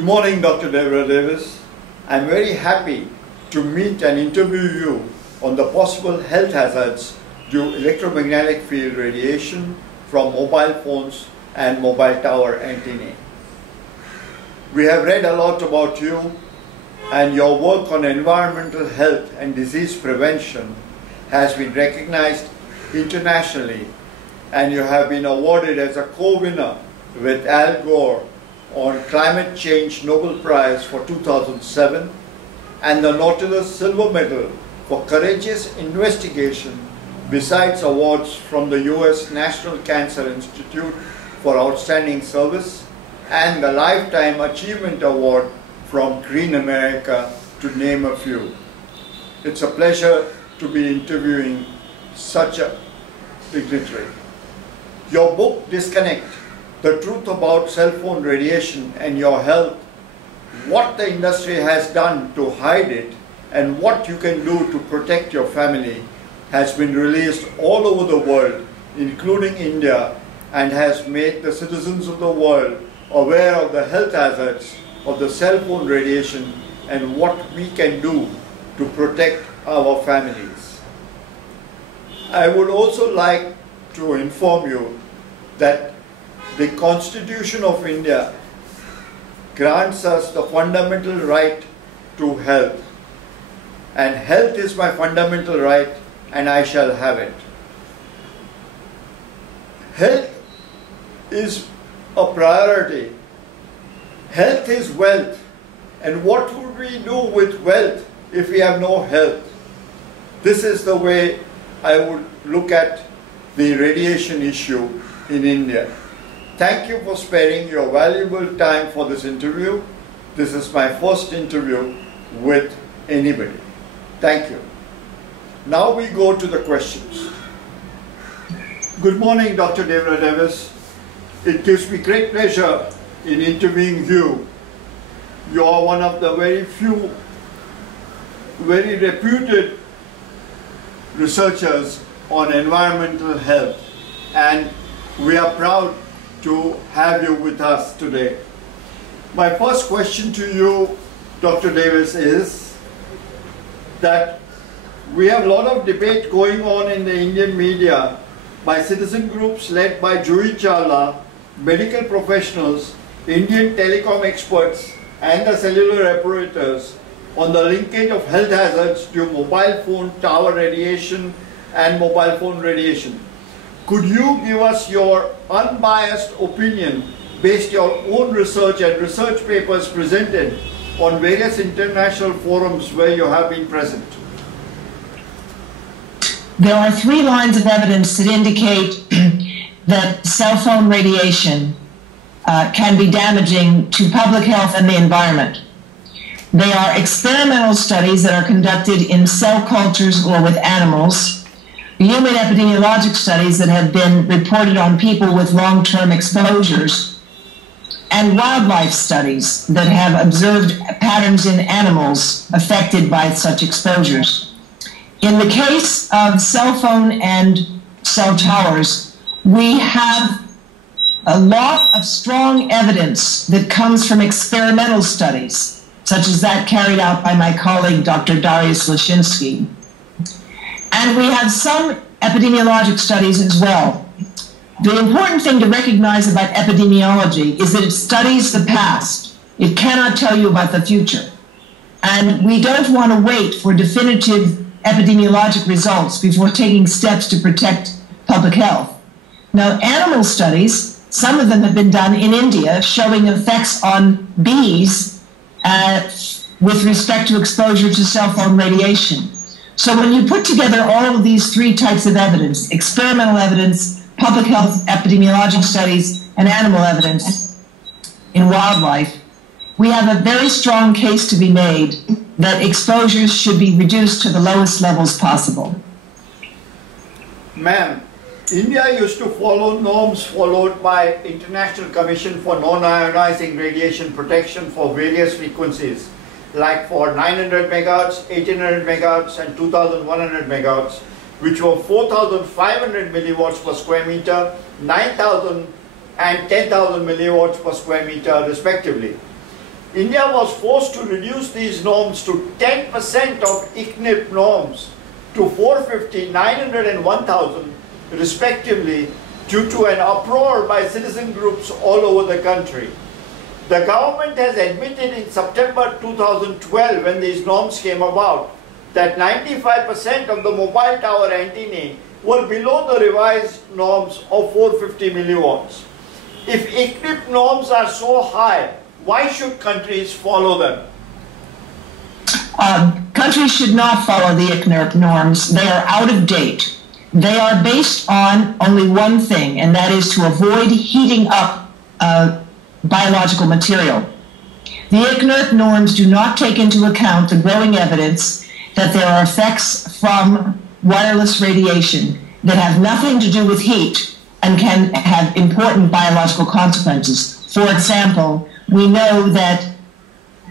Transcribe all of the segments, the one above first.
Good morning, Dr. Devra Davis. I'm very happy to meet and interview you on the possible health hazards due electromagnetic field radiation from mobile phones and mobile tower antennae. We have read a lot about you, and your work on environmental health and disease prevention has been recognized internationally, and you have been awarded as a co-winner with Al Gore on Climate Change Nobel Prize for 2007 and the Nautilus Silver Medal for courageous investigation, besides awards from the US National Cancer Institute for outstanding service and the Lifetime Achievement Award from Green America, to name a few. It's a pleasure to be interviewing such a dignitary. Your book, Disconnect: The Truth About Cell Phone Radiation and Your Health, what the industry has done to hide it and what you can do to protect your family, has been released all over the world, including India, and has made the citizens of the world aware of the health hazards of the cell phone radiation and what we can do to protect our families. I would also like to inform you that the Constitution of India grants us the fundamental right to health, and health is my fundamental right, and I shall have it. Health is a priority. Health is wealth, and what would we do with wealth if we have no health? This is the way I would look at the radiation issue in India. Thank you for sparing your valuable time for this interview. This is my first interview with anybody. Thank you. Now we go to the questions. Good morning, Dr. Devra Davis. It gives me great pleasure in interviewing you. You are one of the very few, very reputed researchers on environmental health, and we are proud to have you with us today. My first question to you, Dr. Davis, is that we have a lot of debate going on in the Indian media by citizen groups led by Juhi Chawla, medical professionals, Indian telecom experts, and the cellular operators on the linkage of health hazards to mobile phone tower radiation and mobile phone radiation. Could you give us your unbiased opinion based on your own research and research papers presented on various international forums where you have been present? There are three lines of evidence that indicate that cell phone radiation can be damaging to public health and the environment. They are experimental studies that are conducted in cell cultures or with animals, human epidemiologic studies that have been reported on people with long-term exposures, and wildlife studies that have observed patterns in animals affected by such exposures. In the case of cell phone and cell towers, we have a lot of strong evidence that comes from experimental studies, such as that carried out by my colleague, Dr. Darius Lashinsky. And we have some epidemiologic studies as well. The important thing to recognize about epidemiology is that it studies the past. It cannot tell you about the future. And we don't want to wait for definitive epidemiologic results before taking steps to protect public health. Now, animal studies, some of them have been done in India, showing effects on bees with respect to exposure to cell phone radiation. So when you put together all of these three types of evidence, experimental evidence, public health epidemiologic studies, and animal evidence in wildlife, we have a very strong case to be made that exposures should be reduced to the lowest levels possible. Ma'am, India used to follow norms followed by International Commission for Non-Ionizing Radiation Protection for various frequencies, like for 900 megahertz, 1800 megahertz, and 2100 megahertz, which were 4,500 milliwatts per square meter, 9,000 and 10,000 milliwatts per square meter respectively. India was forced to reduce these norms to 10% of ICNIRP norms to 450, 900 and 1000 respectively due to an uproar by citizen groups all over the country. The government has admitted in September 2012, when these norms came about, that 95% of the mobile tower antennae were below the revised norms of 450 milliwatts. If ICNIRP norms are so high, why should countries follow them? Countries should not follow the ICNIRP norms. They are out of date. They are based on only one thing, and that is to avoid heating up biological material. The ICNIRP norms do not take into account the growing evidence that there are effects from wireless radiation that have nothing to do with heat and can have important biological consequences. For example, we know that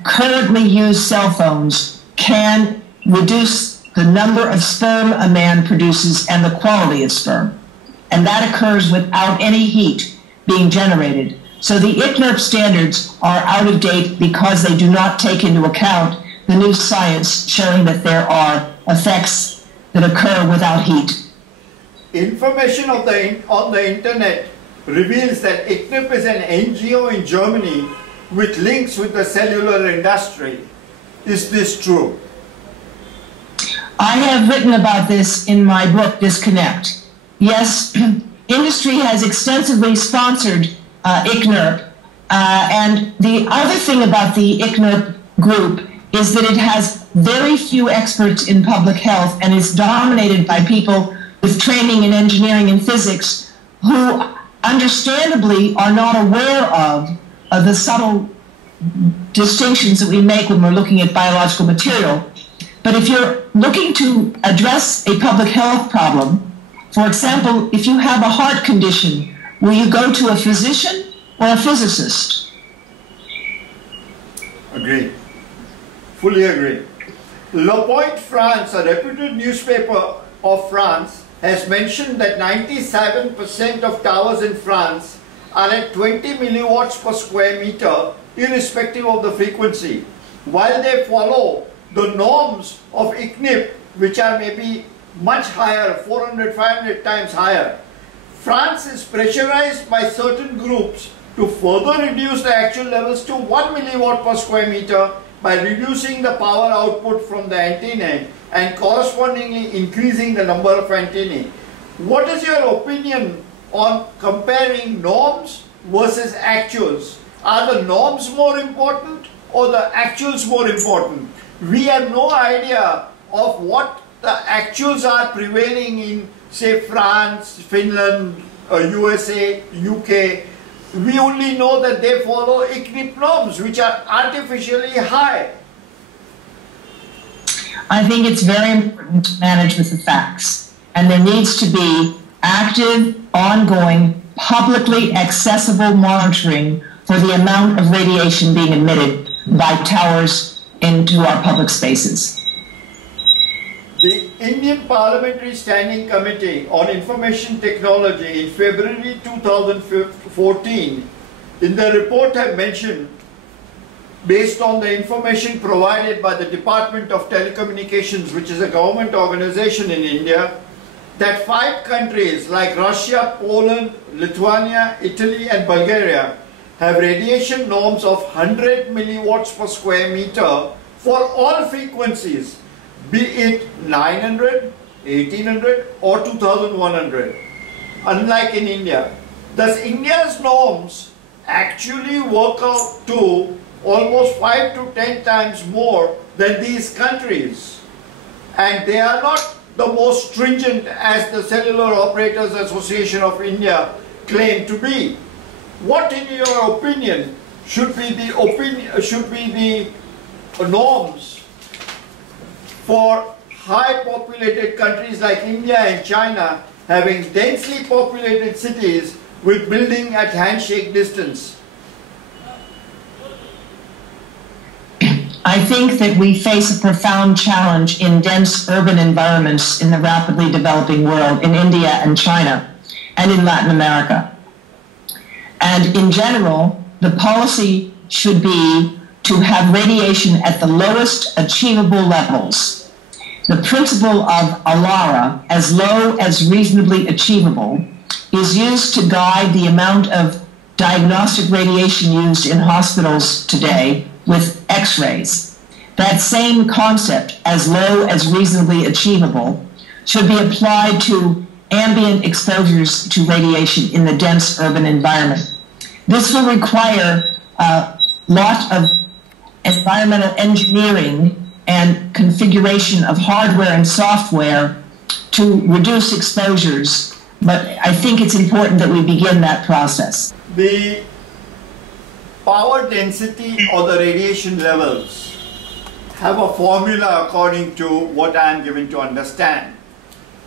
currently used cell phones can reduce the number of sperm a man produces and the quality of sperm. And that occurs without any heat being generated. So the ICNIRP standards are out of date because they do not take into account the new science showing that there are effects that occur without heat. Information on the internet reveals that ICNIRP is an NGO in Germany with links with the cellular industry. Is this true? I have written about this in my book, Disconnect. Yes, industry has extensively sponsored ICNIRP. And the other thing about the ICNIRP group is that it has very few experts in public health and is dominated by people with training in engineering and physics who understandably are not aware of the subtle distinctions that we make when we're looking at biological material. But if you're looking to address a public health problem, for example, if you have a heart condition, will you go to a physician or a physicist? Agree. Fully agree. Le Point France, a reputed newspaper of France, has mentioned that 97% of towers in France are at 20 milliwatts per square meter, irrespective of the frequency, while they follow the norms of ICNIRP, which are maybe much higher, 400, 500 times higher. France is pressurized by certain groups to further reduce the actual levels to 1 milliwatt per square meter by reducing the power output from the antennae and correspondingly increasing the number of antennae. What is your opinion on comparing norms versus actuals? Are the norms more important or the actuals more important? We have no idea of what the actuals are prevailing in, say, France, Finland, USA, UK. We only know that they follow ICNIRP norms, which are artificially high. I think it's very important to manage with the facts. And there needs to be active, ongoing, publicly accessible monitoring for the amount of radiation being emitted by towers into our public spaces. The Indian Parliamentary Standing Committee on Information Technology in February 2014, in the report have mentioned, based on the information provided by the Department of Telecommunications, which is a government organization in India, that 5 countries like Russia, Poland, Lithuania, Italy and Bulgaria have radiation norms of 100 milliwatts per square meter for all frequencies, be it 900, 1800 or 2100, unlike in India. Thus, India's norms actually work out to almost 5 to 10 times more than these countries. And they are not the most stringent as the Cellular Operators Association of India claim to be. What, in your opinion, should be the norms for high populated countries like India and China, having densely populated cities with building at handshake distance? I think that we face a profound challenge in dense urban environments in the rapidly developing world, in India and China, and in Latin America. And in general, the policy should be to have radiation at the lowest achievable levels. The principle of ALARA, as low as reasonably achievable, is used to guide the amount of diagnostic radiation used in hospitals today with X-rays. That same concept, as low as reasonably achievable, should be applied to ambient exposures to radiation in the dense urban environment. This will require a lot of environmental engineering and configuration of hardware and software to reduce exposures, but I think it's important that we begin that process. The power density or the radiation levels have a formula according to what I am given to understand,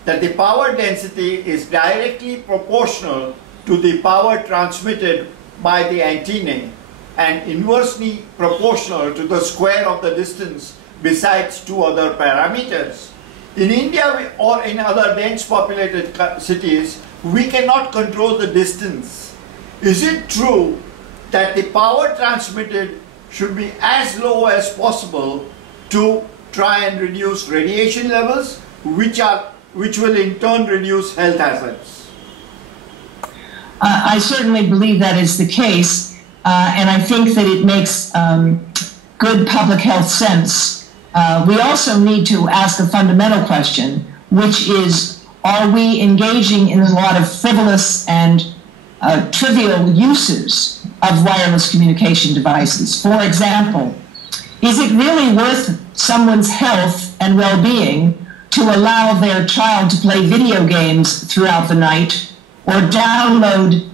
that the power density is directly proportional to the power transmitted by the antennae and inversely proportional to the square of the distance besides two other parameters. In India or in other dense populated cities, we cannot control the distance. Is it true that the power transmitted should be as low as possible to try and reduce radiation levels, which will in turn reduce health hazards? I certainly believe that is the case, and I think that it makes good public health sense. We also need to ask a fundamental question, which is, are we engaging in a lot of frivolous and trivial uses of wireless communication devices? For example, is it really worth someone's health and well-being to allow their child to play video games throughout the night or download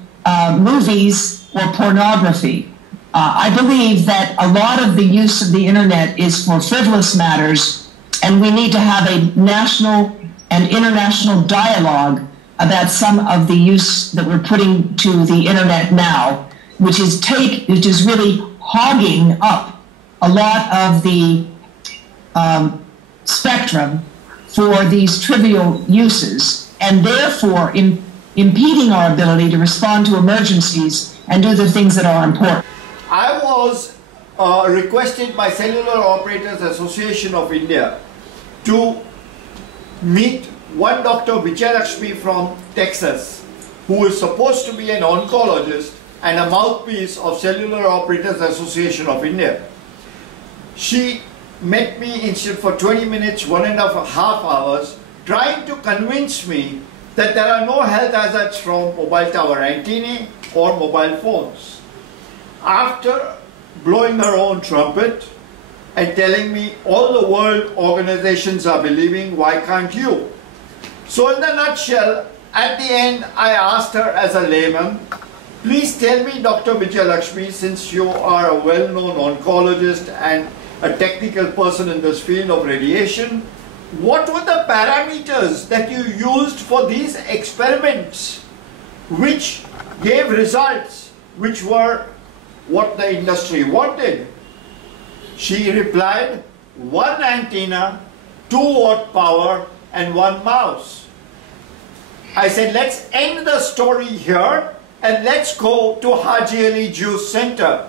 movies or pornography? I believe that a lot of the use of the internet is for frivolous matters, and we need to have a national and international dialogue about some of the use that we're putting to the internet now, which is really hogging up a lot of the spectrum for these trivial uses, and therefore impeding our ability to respond to emergencies and do the things that are important. I was requested by Cellular Operators Association of India to meet one Dr. Vijayalakshmi from Texas, who is supposed to be an oncologist and a mouthpiece of Cellular Operators Association of India. She met me for 20 minutes, 1.5 hours, trying to convince me that there are no health hazards from mobile tower antennae or mobile phones. After blowing her own trumpet and telling me all the world organizations are believing, why can't you? So in the nutshell, at the end, I asked her as a layman, please tell me, Dr. Vijayalakshmi, since you are a well-known oncologist and a technical person in this field of radiation, what were the parameters that you used for these experiments which gave results which were what the industry wanted? She replied, 1 antenna, 2-watt power and 1 mouse. I said, let's end the story here and let's go to Haji Ali Juice Center,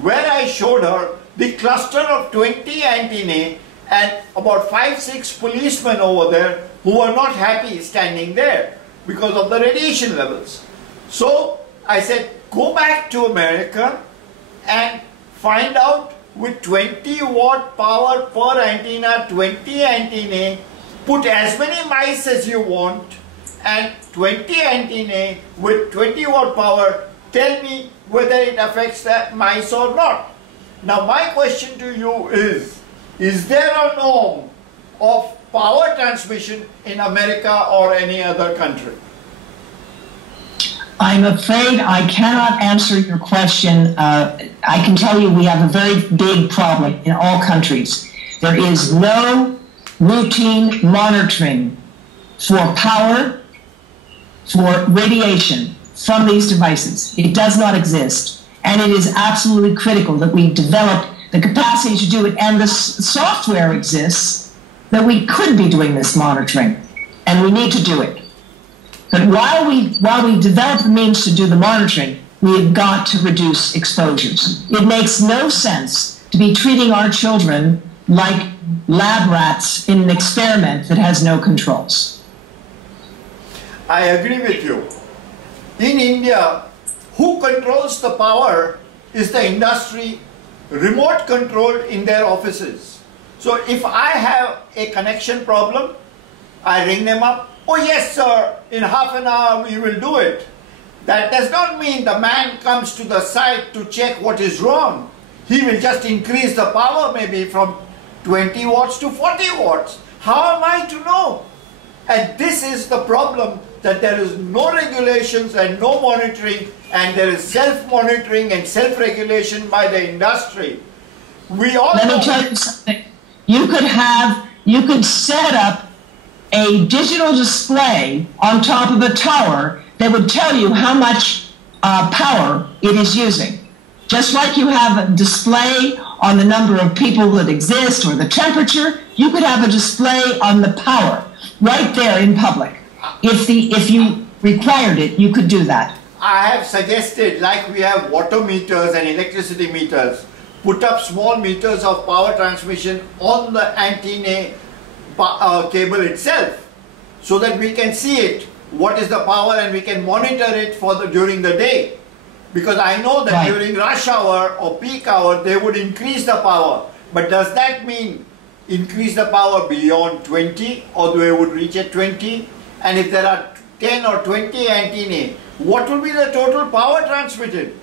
where I showed her the cluster of 20 antennae and about 5-6 policemen over there who were not happy standing there because of the radiation levels. So I said, go back to America and find out with 20-watt power per antenna, 20 antennae, put as many mice as you want, and 20 antennae with 20-watt power, tell me whether it affects the mice or not. Now my question to you is there a norm of power transmission in America or any other country? I'm afraid I cannot answer your question. I can tell you we have a very big problem in all countries. There is no routine monitoring for power, for radiation from these devices. It does not exist. And it is absolutely critical that we develop the capacity to do it, and the software exists that we could be doing this monitoring, and we need to do it. But while we develop the means to do the monitoring, we have got to reduce exposures. It makes no sense to be treating our children like lab rats in an experiment that has no controls. I agree with you. In India, who controls the power is the industry, remote control in their offices. So if I have a connection problem, I ring them up. Oh yes sir, in half an hour we will do it. That does not mean the man comes to the site to check what is wrong. He will just increase the power maybe from 20 watts to 40 watts. How am I to know? And this is the problem, that there is no regulations and no monitoring, and there is self-monitoring and self-regulation by the industry. We all Let me tell you something. You could set up a digital display on top of a tower that would tell you how much power it is using. Just like you have a display on the number of people that exist or the temperature, you could have a display on the power right there in public. If you required it, you could do that. I have suggested, like we have water meters and electricity meters, put up small meters of power transmission on the antenna cable itself, so that we can see it, what is the power, and we can monitor it during the day. Because I know that during rush hour or peak hour, they would increase the power. But does that mean increase the power beyond 20, or they would reach at 20? And if there are 10 or 20 antennae, what will be the total power transmitted?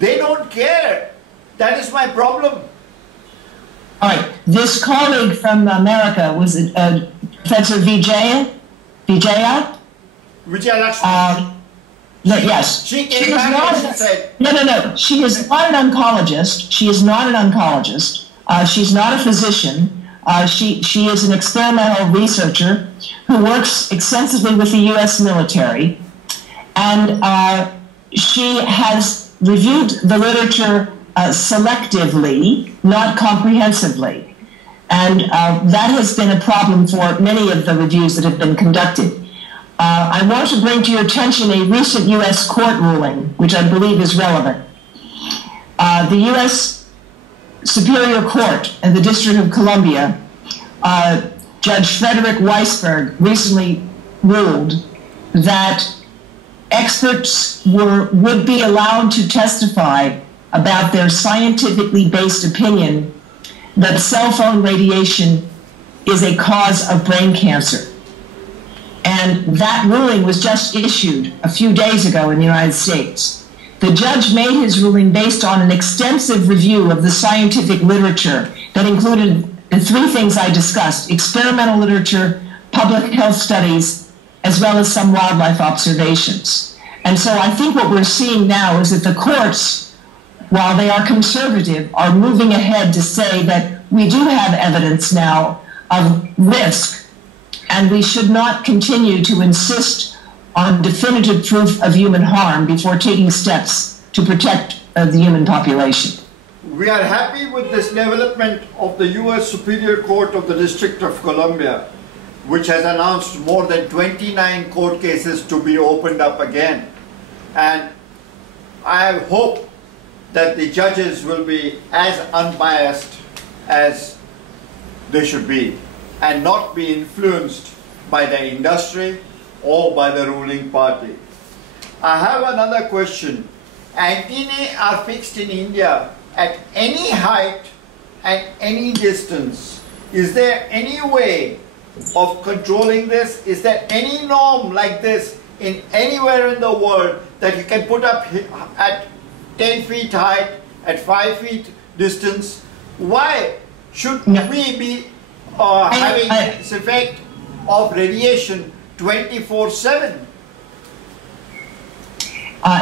They don't care. That is my problem. All right. This colleague from America, was it Professor Vijaya? Vijaya Lakshmi. Yes. She came back and she said... No. She is not an oncologist. She is not an oncologist. She's not a physician. She is an experimental researcher who works extensively with the U.S. military. And she has reviewed the literature selectively, not comprehensively. And that has been a problem for many of the reviews that have been conducted. I want to bring to your attention a recent U.S. court ruling, which I believe is relevant. The U.S. Superior Court in the District of Columbia, Judge Frederick Weisberg recently ruled that experts would be allowed to testify about their scientifically based opinion that cell phone radiation is a cause of brain cancer. And that ruling was just issued a few days ago in the United States. The judge made his ruling based on an extensive review of the scientific literature that included the three things I discussed: experimental literature, public health studies, as well as some wildlife observations. And so I think what we're seeing now is that the courts, while they are conservative, are moving ahead to say that we do have evidence now of risk, and we should not continue to insist on definitive proof of human harm before taking steps to protect the human population. We are happy with this development of the U.S. Superior Court of the District of Columbia, which has announced more than 29 court cases to be opened up again. And I hope that the judges will be as unbiased as they should be, and not be influenced by the industry or by the ruling party. I have another question. Antennae are fixed in India at any height and any distance. Is there any way of controlling this? Is there any norm like this in anywhere in the world that you can put up at 10 feet height, at 5 feet distance? Why should we be having this effect of radiation 24/7?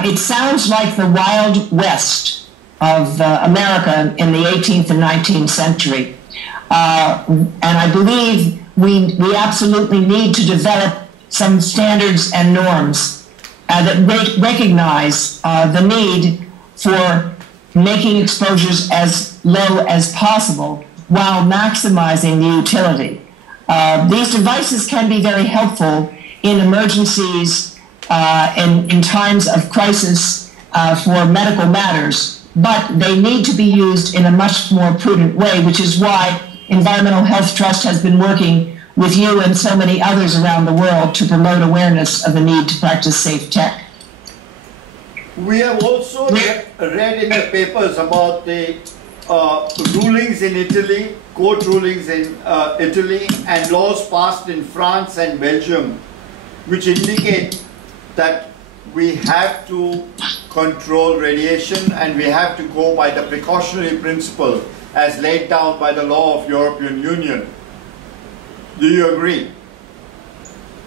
It sounds like the Wild West of America in the 18th and 19th century. And I believe we absolutely need to develop some standards and norms that recognize the need for making exposures as low as possible while maximizing the utility. These devices can be very helpful in emergencies, in times of crisis for medical matters, but they need to be used in a much more prudent way, which is why Environmental Health Trust has been working with you and so many others around the world to promote awareness of the need to practice safe tech. We have also read in the papers about the rulings in Italy, court rulings in Italy, and laws passed in France and Belgium, which indicate that we have to control radiation and we have to go by the precautionary principle as laid down by the law of European Union. Do you agree?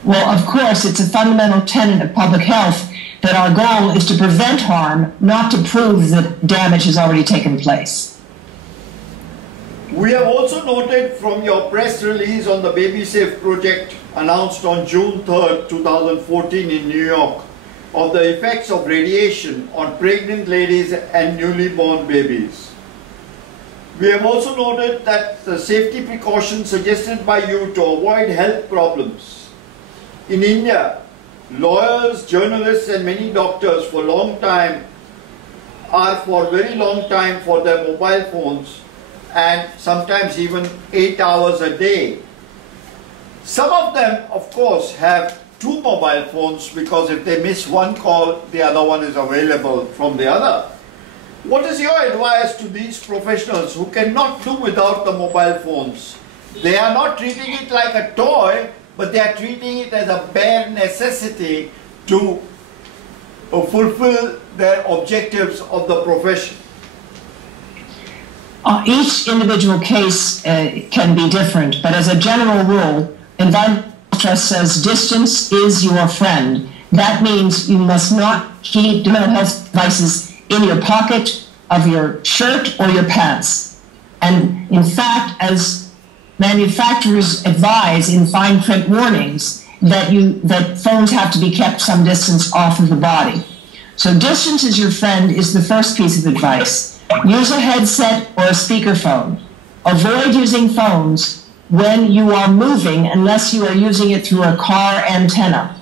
Well, of course, it's a fundamental tenet of public health that our goal is to prevent harm, not to prove that damage has already taken place. We have also noted from your press release on the Baby Safe project announced on June 3rd, 2014 in New York, of the effects of radiation on pregnant ladies and newly born babies. We have also noted that the safety precautions suggested by you to avoid health problems. In India, lawyers, journalists and many doctors for very long time for their mobile phones, and sometimes even 8 hours a day. Some of them, of course, have two mobile phones because if they miss one call, the other one is available from the other. What is your advice to these professionals who cannot do without the mobile phones? They are not treating it like a toy, but they are treating it as a bare necessity to fulfill their objectives of the profession. Each individual case can be different, but as a general rule, Environmental Trust says distance is your friend. That means you must not keep mental health devices in your pocket of your shirt or your pants. And in fact, as manufacturers advise in fine print warnings, that phones have to be kept some distance off of the body. So distance is your friend is the first piece of advice. Use a headset or a speakerphone. Avoid using phones when you are moving unless you are using it through a car antenna.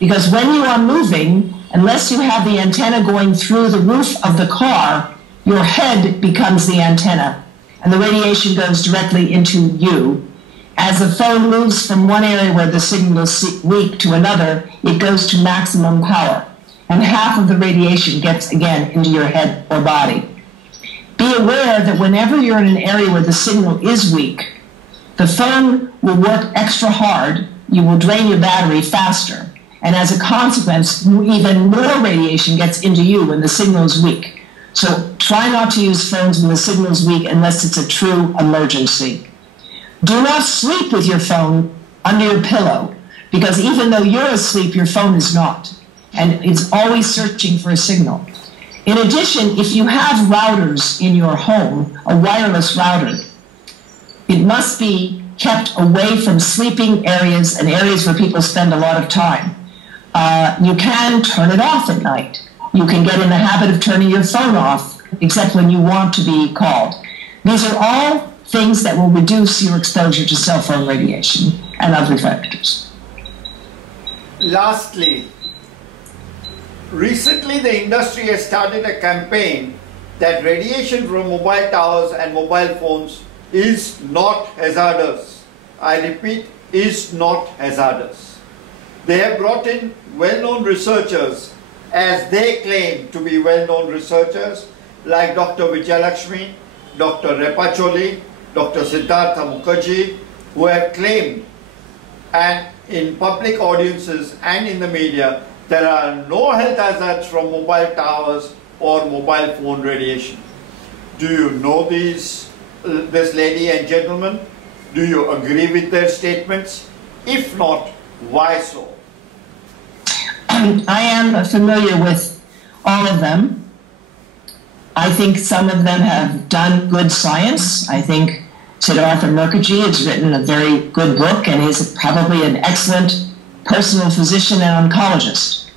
Because when you are moving, unless you have the antenna going through the roof of the car, your head becomes the antenna, and the radiation goes directly into you. As the phone moves from one area where the signal is weak to another, it goes to maximum power, and half of the radiation gets again into your head or body. Be aware that whenever you're in an area where the signal is weak, the phone will work extra hard, you will drain your battery faster, and as a consequence, even more radiation gets into you when the signal is weak. So try not to use phones when the signal is weak unless it's a true emergency. Do not sleep with your phone under your pillow, because even though you're asleep, your phone is not, and it's always searching for a signal. In addition, if you have routers in your home, a wireless router, it must be kept away from sleeping areas and areas where people spend a lot of time. You can turn it off at night. You can get in the habit of turning your phone off, except when you want to be called. These are all things that will reduce your exposure to cell phone radiation and other factors. Lastly, recently the industry has started a campaign that radiation from mobile towers and mobile phones is not hazardous. I repeat, is not hazardous. They have brought in well-known researchers, as they claim to be well-known researchers, like Dr. Vijayalakshmi, Dr. Repacholi, Dr. Siddhartha Mukherjee, who have claimed, and in public audiences and in the media, there are no health hazards from mobile towers or mobile phone radiation. Do you know this lady and gentlemen? Do you agree with their statements? If not, why so? I am familiar with all of them. I think some of them have done good science. I think Siddhartha Mukherjee has written a very good book and is probably an excellent personal physician and oncologist.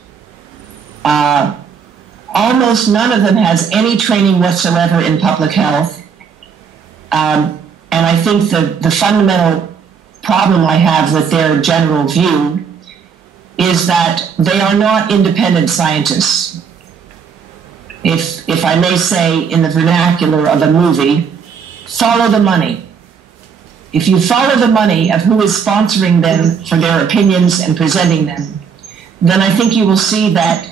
Almost none of them has any training whatsoever in public health. And I think the fundamental problem I have with their general view is that they are not independent scientists. if I may say in the vernacular of a movie, follow the money. If you follow the money of who is sponsoring them for their opinions and presenting them, then I think you will see that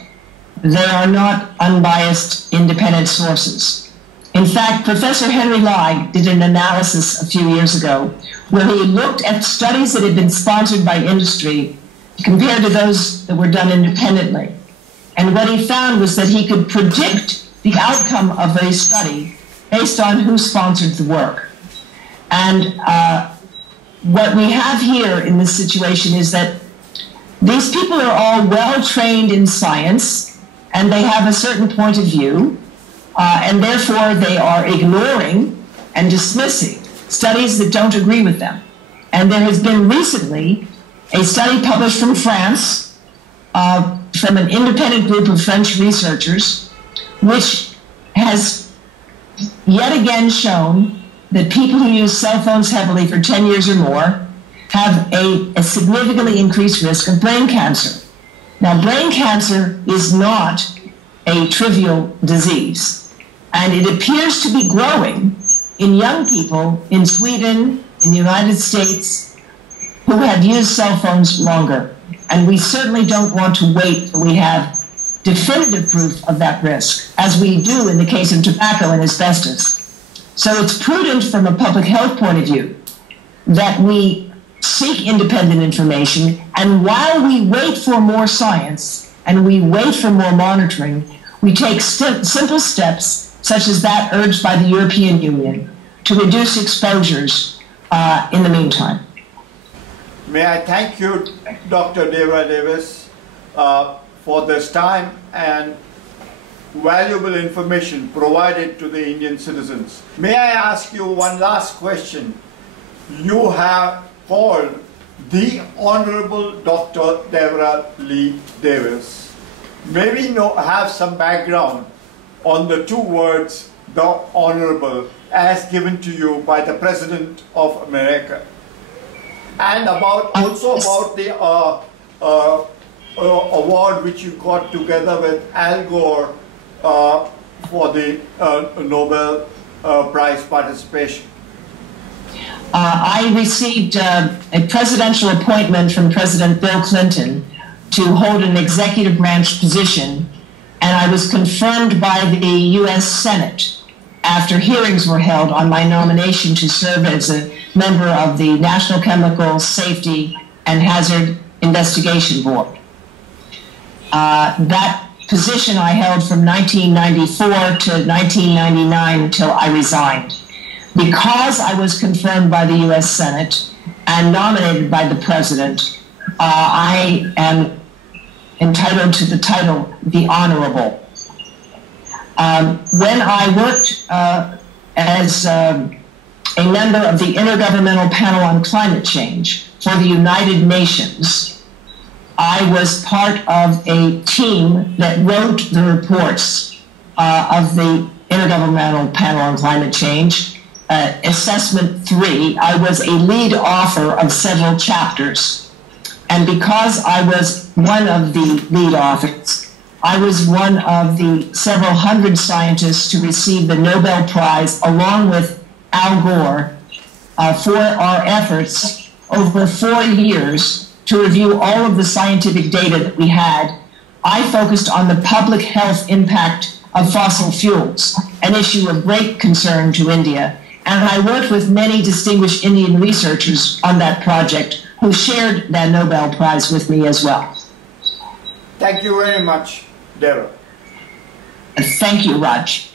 they are not unbiased, independent sources. In fact, Professor Henry Lai did an analysis a few years ago where he looked at studies that had been sponsored by industry compared to those that were done independently. And what he found was that he could predict the outcome of a study based on who sponsored the work. And what we have here in this situation is that these people are all well trained in science and they have a certain point of view, and therefore they are ignoring and dismissing studies that don't agree with them. And there has been recently a study published from France, from an independent group of French researchers, which has yet again shown that people who use cell phones heavily for 10 years or more have a significantly increased risk of brain cancer. Now, brain cancer is not a trivial disease, and it appears to be growing in young people in Sweden, in the United States, who have used cell phones longer. And we certainly don't want to wait till we have definitive proof of that risk, as we do in the case of tobacco and asbestos. So it's prudent from a public health point of view that we seek independent information, and while we wait for more science and we wait for more monitoring, we take simple steps such as that urged by the European Union to reduce exposures in the meantime. May I thank you, Dr. Devra Davis, for this time and valuable information provided to the Indian citizens. May I ask you one last question? You have called the Honorable Dr. Devra Lee Davis. May we have some background on the two words, the Honorable, as given to you by the President of America, and also about the award which you got together with Al Gore for the Nobel Prize participation. I received a presidential appointment from President Bill Clinton to hold an executive branch position, and I was confirmed by the U.S. Senate after hearings were held on my nomination to serve as a member of the National Chemical Safety and Hazard Investigation Board. That position I held from 1994 to 1999 until I resigned. Because I was confirmed by the U.S. Senate and nominated by the President, I am entitled to the title, the Honorable. When I worked as a member of the Intergovernmental Panel on Climate Change for the United Nations, I was part of a team that wrote the reports of the Intergovernmental Panel on Climate Change. Assessment 3, I was a lead author of several chapters. And because I was one of the lead authors, I was one of the several hundred scientists to receive the Nobel Prize, along with Al Gore, for our efforts over 4 years to review all of the scientific data that we had. I focused on the public health impact of fossil fuels, an issue of great concern to India. And I worked with many distinguished Indian researchers on that project who shared that Nobel Prize with me as well. Thank you very much, Devra. Thank you, Raj.